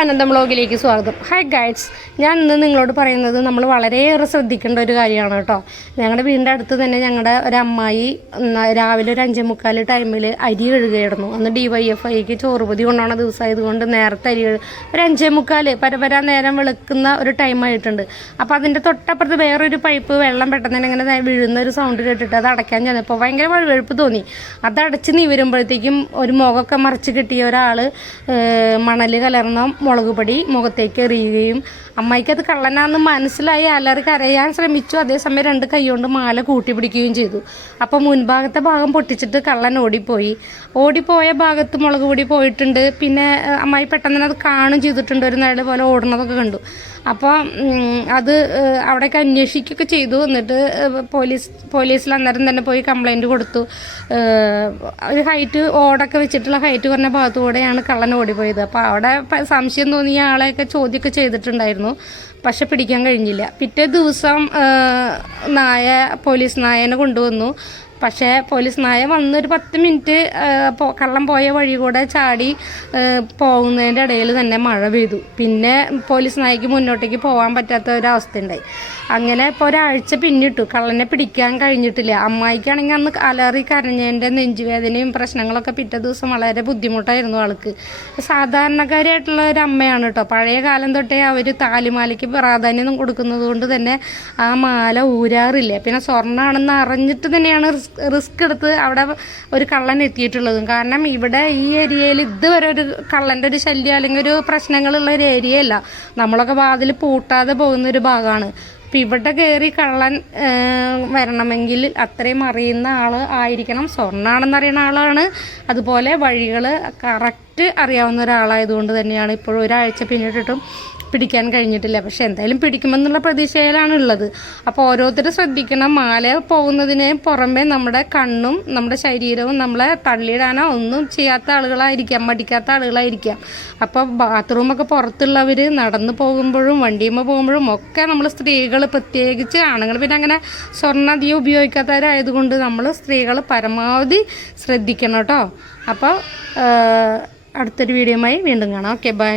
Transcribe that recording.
അനന്തം ബ്ലോഗിലേക്ക് സ്വാഗതം. Hi guides ഞാൻ ഇന്ന് നിങ്ങളോട് പറയുന്നത് നമ്മൾ വളരെയേറെ ശ്രദ്ധിക്കേണ്ട ഒരു കാര്യമാണ് കേട്ടോ. ഞങ്ങളുടെ വീടിന്റെ അടുത്ത് തന്നെ ഞങ്ങളുടെ ഒരു അമ്മായി രാവിലെ ഒരു അഞ്ചേ മുക്കാൽ ടൈമിൽ അരി കഴുകുകയായിരുന്നു അന്ന് ഡി വൈ എഫ് ഐക്ക് ചോറുപതി കൊണ്ടുപോണ ദിവസമായതുകൊണ്ട് നേരത്തെ അരി ഒരു അഞ്ചേ മുക്കാൽ പരപരാ നേരം വെളുക്കുന്ന ഒരു ടൈം ആയിട്ടുണ്ട്. അപ്പോൾ അതിന്റെ തൊട്ടപ്പുറത്ത് വേറൊരു പൈപ്പ് വെള്ളം പെട്ടെന്ന് തന്നെ ഇങ്ങനെ വീഴുന്ന ഒരു സൗണ്ട് കേട്ടിട്ട് അത് അടയ്ക്കാൻ ചെന്നപ്പോൾ ഭയങ്കര വഴുവഴുപ്പ് തോന്നി. അതടച്ച് നീ വരുമ്പോഴത്തേക്കും ഒരു മുഖമൊക്കെ മറിച്ച് കിട്ടിയ ഒരാൾ മണൽ കലർന്ന മുളക് പൊടി മുഖത്തേക്ക് എറിയുകയും അമ്മയ്ക്കത് കള്ളനാന്ന് മനസ്സിലായി അലറി കരയാൻ ശ്രമിച്ചു. അതേസമയം രണ്ട് കൈകൊണ്ട് മാല കൂട്ടി പിടിക്കുകയും ചെയ്തു. അപ്പോൾ മുൻഭാഗത്തെ ഭാഗം പൊട്ടിച്ചിട്ട് കള്ളൻ ഓടിപ്പോയി. ഓടിപ്പോയ ഭാഗത്ത് മുളക് പൊടി പോയിട്ടുണ്ട്. പിന്നെ അമ്മായി പെട്ടെന്ന് തന്നെ അത് കാണും ചെയ്തിട്ടുണ്ട്. ഒരു നിഴൽ പോലെ ഓടുന്നതൊക്കെ കണ്ടു. അപ്പോൾ അത് അവിടെയൊക്കെ അന്വേഷിക്കുകയൊക്കെ ചെയ്തു. എന്നിട്ട് പോലീസ് പോലീസിൽ അന്നേരം തന്നെ പോയി കംപ്ലൈന്റ് കൊടുത്തു. ഒരു ഹൈറ്റ് ഓടൊക്കെ വെച്ചിട്ടുള്ള ഹൈറ്റ് കുറഞ്ഞ ഭാഗത്തൂടെയാണ് കള്ളൻ ഓടിപ്പോയത്. അപ്പോൾ അവിടെ പ- സംശയം തോന്നിയ ആളെയൊക്കെ ചോദ്യമൊക്കെ ചെയ്തിട്ടുണ്ടായിരുന്നു. പക്ഷെ പിടിക്കാൻ കഴിഞ്ഞില്ല. പിറ്റേ ദിവസം നായ പോലീസ് നായനെ കൊണ്ടുവന്നു. പക്ഷേ പോലീസ് നായ വന്നൊരു പത്ത് മിനിറ്റ് കള്ളം പോയ വഴി കൂടെ ചാടി പോകുന്നതിന്റെ ഇടയിൽ തന്നെ മഴ പെയ്തു. പിന്നെ പോലീസ് നായക്ക് മുന്നോട്ടേക്ക് പോകാൻ പറ്റാത്ത ഒരവസ്ഥ ഉണ്ടായി അങ്ങനെ ഇപ്പോൾ ഒരാഴ്ച പിന്നിട്ടു. കള്ളനെ പിടിക്കാൻ കഴിഞ്ഞിട്ടില്ല. അമ്മായിക്കാണെങ്കിൽ അന്ന് അലറി കരഞ്ഞതിന്റെ നെഞ്ചുവേദനയും പ്രശ്നങ്ങളൊക്കെ പിറ്റേ ദിവസം വളരെ ബുദ്ധിമുട്ടായിരുന്നു ആൾക്ക്. സാധാരണക്കാരായിട്ടുള്ള ഒരു അമ്മയാണ് കേട്ടോ പഴയ കാലം തൊട്ടേ അവർ താലിമാലയ്ക്ക് പ്രാധാന്യം കൊടുക്കുന്നത് കൊണ്ട് തന്നെ ആ മാല ഊരാറില്ല. പിന്നെ സ്വർണമാണെന്ന് അറിഞ്ഞിട്ട് തന്നെയാണ് റിസ്ക് റിസ്ക് എടുത്ത് അവിടെ ഒരു കള്ളൻ എത്തിയിട്ടുള്ളതും. കാരണം ഇവിടെ ഈ ഏരിയയിൽ ഇതുവരെ ഒരു കള്ളന്റെ ഒരു ശല്യം അല്ലെങ്കിൽ ഒരു പ്രശ്നങ്ങളുള്ള ഒരു ഏരിയ അല്ല. നമ്മളൊക്കെ വാതിൽ പൂട്ടാതെ പോകുന്ന ഒരു ഭാഗമാണ്. അപ്പം ഇവിടെ കയറി കള്ളൻ വരണമെങ്കിൽ അത്രയും അറിയുന്ന ആൾ ആയിരിക്കണം. സ്വർണാണെന്ന് അറിയുന്ന ആളാണ്. അതുപോലെ വഴികൾ കറക്റ്റ് അറിയാവുന്ന ഒരാളായതുകൊണ്ട് തന്നെയാണ് ഇപ്പോഴും ഒരാഴ്ച പിന്നിട്ടിട്ടും പിടിക്കാൻ കഴിഞ്ഞിട്ടില്ല. പക്ഷെ എന്തായാലും പിടിക്കുമെന്നുള്ള പ്രതീക്ഷയിലാണ് ഉള്ളത് അപ്പോൾ ഓരോരുത്തരും ശ്രദ്ധിക്കണം. മാല പോകുന്നതിന് പുറമെ നമ്മുടെ കണ്ണും നമ്മുടെ ശരീരവും നമ്മളെ തള്ളിയിടാനോ ഒന്നും ചെയ്യാത്ത ആളുകളായിരിക്കാം മടിക്കാത്ത ആളുകളായിരിക്കാം. അപ്പോൾ ബാത്റൂമൊക്കെ പുറത്തുള്ളവർ നടന്നു പോകുമ്പോഴും വണ്ടിയുമ്പോൾ പോകുമ്പോഴും ഒക്കെ നമ്മൾ സ്ത്രീകൾ പ്രത്യേകിച്ച് ആണുങ്ങൾ പിന്നെ അങ്ങനെ സ്വർണ അധികം ഉപയോഗിക്കാത്തവരായതുകൊണ്ട് നമ്മൾ സ്ത്രീകൾ പരമാവധി ശ്രദ്ധിക്കണം കേട്ടോ. അപ്പോൾ അടുത്തൊരു വീഡിയോയുമായി വീണ്ടും കാണാം. Okay bye.